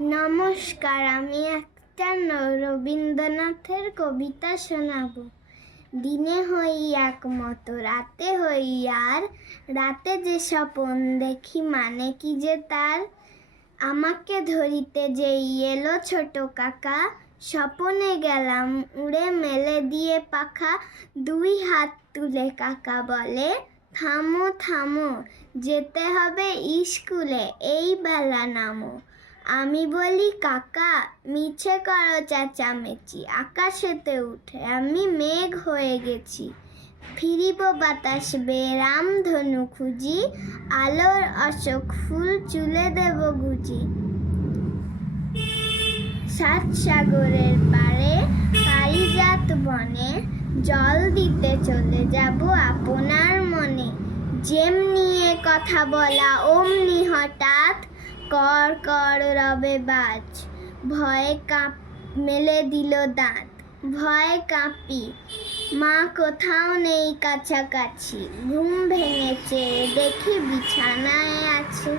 নমস্কার, আমি একটা রবীন্দ্রনাথের কবিতা শোনাবো। দিনে হই একমতো, রাতে হই আর, রাতে যে স্বপন দেখি মানে কি যে তার। আমাকে ধরিতে যেই এলো ছোট কাকা, স্বপনে গেলাম উড়ে মেলে দিয়ে পাখা। দুই হাত তুলে কাকা বলে, থামো থামো, যেতে হবে স্কুলে, এই বেলা নামো। আমি বলি, কাকা মিছে করো চেঁচামেচি, আকাশেতে উঠে আমি মেঘ হয়ে গেছি। ফিরিব বাতাস বেয়ে রামধনু খুঁজি, আলোর অশোক ফুল চুলে দেব গুজি। সাত সাগরের পারে পারিজাত বনে, জল দিতে চলে যাব আপনার মনে। যেমনি এ কথা বলা অমনি হঠাৎ কর কর রবে বাজ, ভয়ে মেলে দিল দাঁত। ভয়ে কাঁপি, মা কোথাও নেই কাছাকাছি, ঘুম ভেঙেছে দেখি বিছানায় আছে।